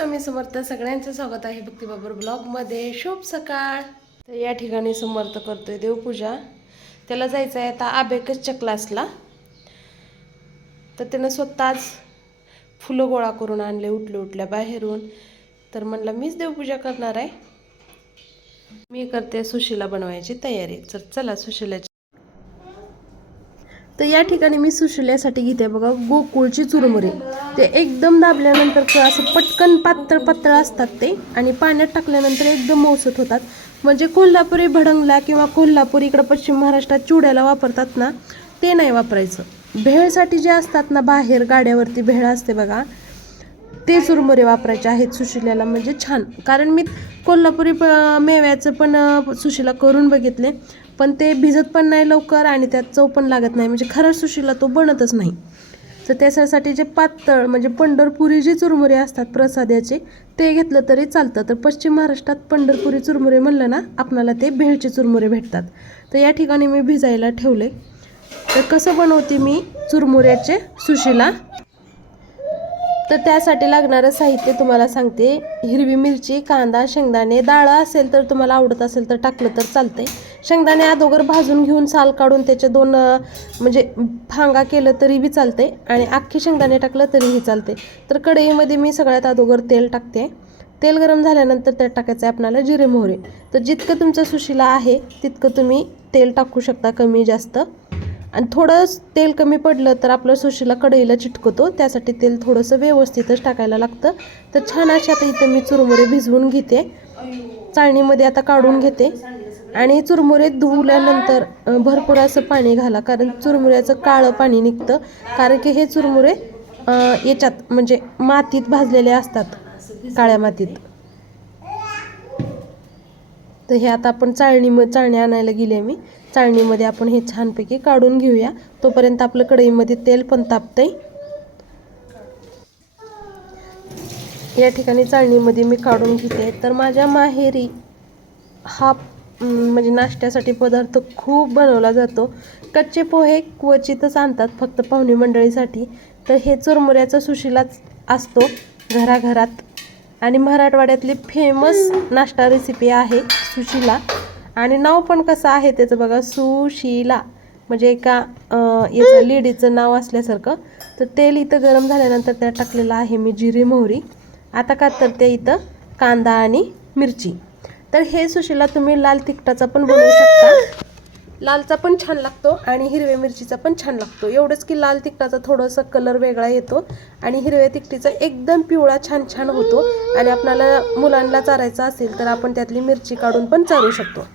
स्वामी समर्थ सगळ्यांचं स्वागत आहे भक्तिबाबर ब्लॉगमध्ये. शुभ सकाळ. तर या ठिकाणी समर्थ करतोय देवपूजा. त्याला जायचं आहे आता आबेकसच्या क्लासला. तर त्यानं स्वतःच फुलं गोळा करून आणले उठले उठल्या बाहेरून. तर म्हणलं मीच देवपूजा करणार आहे. मी करते सुशीला बनवायची तयारी. तर चला सुशिलाची तर या ठिकाणी मी सुशल्यासाठी घेते बघा गोकुळची चुरमुरे. ते एकदम दाबल्यानंतर क- असं पटकन पातळ पातळ असतात ते आणि पाण्यात टाकल्यानंतर एकदम मौसत होतात. म्हणजे कोल्हापुरी भडंगला किंवा कोल्हापूर इकडं पश्चिम महाराष्ट्रात चुड्याला वापरतात ना ते नाही वापरायचं. भेळसाठी जे असतात ना बाहेर गाड्यावरती भेळ असते बघा ते चुरमुरे वापरायचे आहेत सुशिल्याला. म्हणजे छान. कारण मी कोल्हापुरी प मेव्याचं पण सुशिला करून बघितले. पण ते भिजत पण नाही लवकर आणि त्यात चव पण लागत नाही. म्हणजे खरं सुशीला तो बनतच नाही. तर त्याच्यासाठी जे पातळ म्हणजे पंढरपुरी जे चुरमुरे असतात प्रसाद्याचे ते घेतलं तरी चालतं. तर पश्चिम महाराष्ट्रात पंढरपुरी चुरमुरे म्हणलं ना आपणाला ते भेळचे चुरमुरे भेटतात. तर या ठिकाणी मी भिजायला ठेवले. तर कसं बनवते मी चुरमुऱ्याचे सुशीला? तर त्यासाठी लागणारं साहित्य तुम्हाला सांगते. हिरवी मिरची कांदा शेंगदाणे डाळ असेल तर तुम्हाला आवडत असेल तर टाकलं तर चालतंय. शेंगदाणे अगोदर भाजून घेऊन साल काढून त्याचे दोन म्हणजे फांगा केलं तरी बी चालते आणि अख्खे शेंगदाणे टाकलं तरीही चालते. तर कढईमध्ये मी सगळ्यात अगोदर तेल टाकते. तेल गरम झाल्यानंतर त्यात टाकायचं आहे आपल्याला जिरे मोहरे. तर जितकं तुमचं सुशीला आहे तितकं तुम्ही तेल टाकू शकता कमी जास्त. आणि थोडं तेल कमी पडलं तर आपलं सुशीला कढईला चिटकतो. त्यासाठी तेल थोडंसं व्यवस्थितच टाकायला लागतं. तर छान अशा आता इथं मी चुरमुरे भिजवून घेते. चाळणीमध्ये आता काढून घेते. आणि चुरमुरे धुवल्यानंतर भरपूर असं पाणी घाला. कारण चुरमुऱ्याचं काळं पाणी निघतं. कारण की हे चुरमुरे याच्यात म्हणजे मातीत भाजलेले असतात. काळ्या मातीत. तर हे आता आपण चाळणी म चाळणी आणायला गेले मी. चाळणीमध्ये आपण हे छानपैकी काढून घेऊया. तोपर्यंत आपलं कढईमध्ये तेल पण तापतंय. या ठिकाणी चाळणीमध्ये मी काढून घेते. तर माझ्या माहेरी हा म्हणजे नाश्त्यासाठी पदार्थ खूप बनवला जातो. कच्चे पोहे क्वचितच आणतात फक्त पाहुणे मंडळीसाठी. तर हे चुरमुऱ्याचा सुशिलाच असतो घराघरात. आणि मराठवाड्यातली फेमस नाश्ता रेसिपी आहे सुशिला. आणि नाव पण कसं आहे त्याचं बघा सुशिला. म्हणजे एका याचं लेडीचं नाव असल्यासारखं. तर तेल इथं गरम झाल्यानंतर त्यात टाकलेलं आहे मी जिरी मोहरी. आता का तर ते इथं कांदा आणि मिरची. तर हे सुशिला तुम्ही लाल तिखटाचा पण बनवू शकता. लालचा पण छान लागतो आणि हिरव्या मिरचीचा पण छान लागतो. एवढंच की लाल तिखटाचा थोडासा कलर वेगळा येतो आणि हिरव्या तिखटीचा एकदम पिवळा छान छान होतो आणि आपणाला मुलांना चारायचा असेल तर आपण त्यातली मिरची काढून पण चारू शकतो.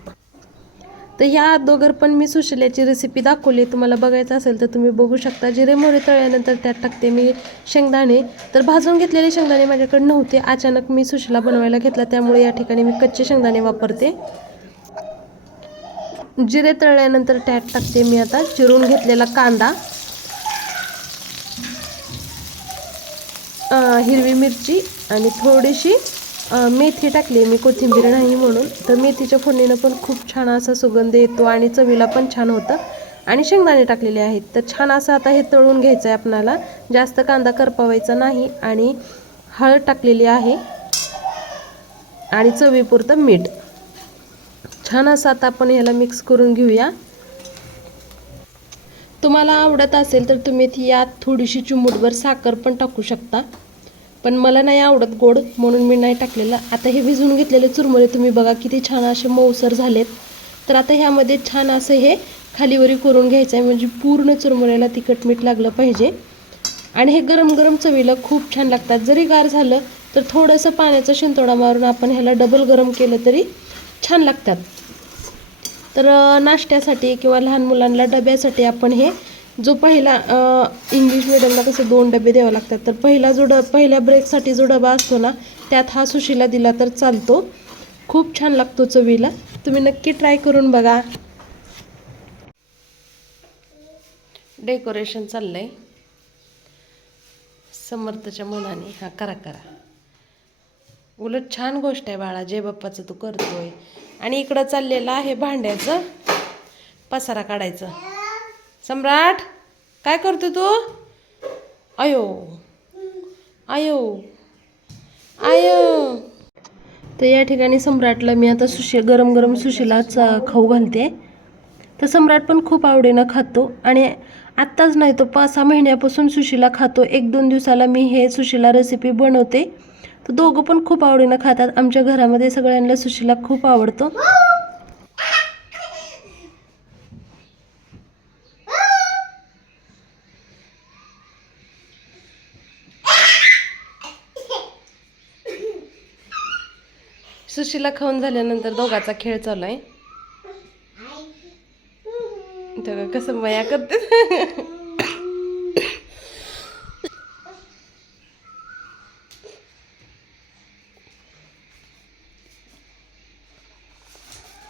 तर ह्या अगोदर पण मी सुशिल्याची रेसिपी दाखवली. तुम्हाला बघायचं असेल तर तुम्ही बघू शकता. जिरे मोहरी तळल्यानंतर त्यात टाकते मी शेंगदाणे. तर भाजून घेतलेले शेंगदाणे माझ्याकडे नव्हते. अचानक मी सुशला बनवायला घेतला. त्यामुळे या ठिकाणी मी कच्चे शेंगदाणे वापरते. जिरे तळल्यानंतर त्यात टाकते मी आता चिरून घेतलेला कांदा. हिरवी मिरची आणि थोडीशी मेथी टाकली मी कोथिंबीर नाही म्हणून. तर मेथीच्या फोडणीनं पण खूप छान असा सुगंध येतो आणि चवीला पण छान होतं. आणि शेंगदाणे टाकलेले आहेत. तर छान असं आता हे तळून घ्यायचं आहे आपणाला. जास्त कांदा करपवायचा नाही आणि हळद टाकलेली आहे. आणि चवीपुरतं मीठ. छान असं आता आपण ह्याला मिक्स करून घेऊया. तुम्हाला आवडत असेल तर तुम्ही ती यात थोडीशी चिमूटभर साखर पण टाकू शकता. पण मला नाही आवडत गोड म्हणून मी नाही टाकलेलं. आता हे भिजून घेतलेले चुरमुरे तुम्ही बघा किती छान असे मऊसर झालेत. तर आता ह्यामध्ये छान असं हे खालीवरी करून घ्यायचं आहे म्हणजे पूर्ण चुरमुऱ्याला तिखट मीठ लागलं पाहिजे. आणि हे गरम गरम चवीला खूप छान लागतात. जरी गार झालं तर थोडंसं पाण्याचा शिंतोडा मारून आपण ह्याला डबल गरम केलं तरी छान लागतात. तर नाश्त्यासाठी किंवा लहान मुलांना डब्यासाठी आपण हे जो पहिला इंग्लिश मिडियमला कसं दोन डबे द्यावे लागतात तर पहिला जो ड पहिल्या ब्रेकसाठी जो डबा असतो ना त्यात हा सुशीला दिला तर चालतो. खूप छान लागतो चवीला. तुम्ही नक्की ट्राय करून बघा. डेकोरेशन चाललं आहे समर्थच्या मुलाने हा करा करा. उलट छान गोष्ट आहे बाळा जय बाप्पाचं तू करतोय. आणि इकडं चाललेलं आहे भांड्याचं पसारा काढायचं. सम्राट काय करतो तू? अयो अयो आयो. तर या ठिकाणी सम्राटला मी आता सुशी गरम गरम सुशीलाच खाऊ घालते. तर सम्राट पण खूप आवडीनं खातो आणि आत्ताच नाही तो पाच सहा महिन्यापासून सुशीला खातो. एक दोन दिवसाला मी हे सुशीला रेसिपी बनवते. तर दोघं पण खूप आवडीनं खातात. आमच्या घरामध्ये सगळ्यांना सुशीला खूप आवडतो. सुशीला खाऊन झाल्यानंतर दोघाचा खेळ चालू आहे. तेव्हा कसं मया करते?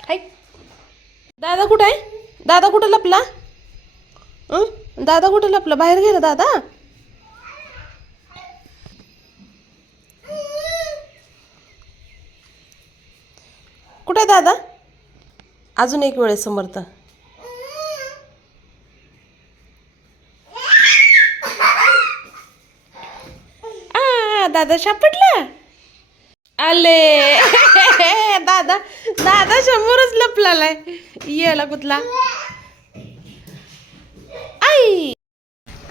हाय. दादा कुठं आहे? दादा कुठं लपला? दादा कुठं लपला? बाहेर गेला दादा? कुठे दादा? अजून एक वेळेस समर्थ. आ, दादा सापडला? आले. दादा दादा समोरच लपलालाय. याला कुठला? आई.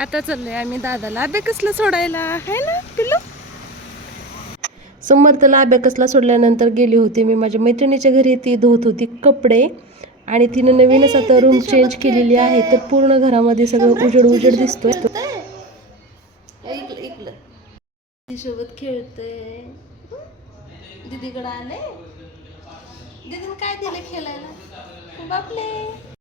आता चाललोय आम्ही दादाला. अभ्याकसला सोडायला? आहे ना पिल्लू? समर्थला अभ्याकसला सोडल्यानंतर गेली होते मी. माझ्या मैत्रिणीच्या घरी ती धुत होती कपडे आणि तिनं नवीनच आता रूम चेंज केलेली आहे. तर पूर्ण घरामध्ये सगळं उजेड उजेड दिसतोय. सोबत खेळतोय. दीदीकडे आले दीदीने काय दिलं खेळायला? बापले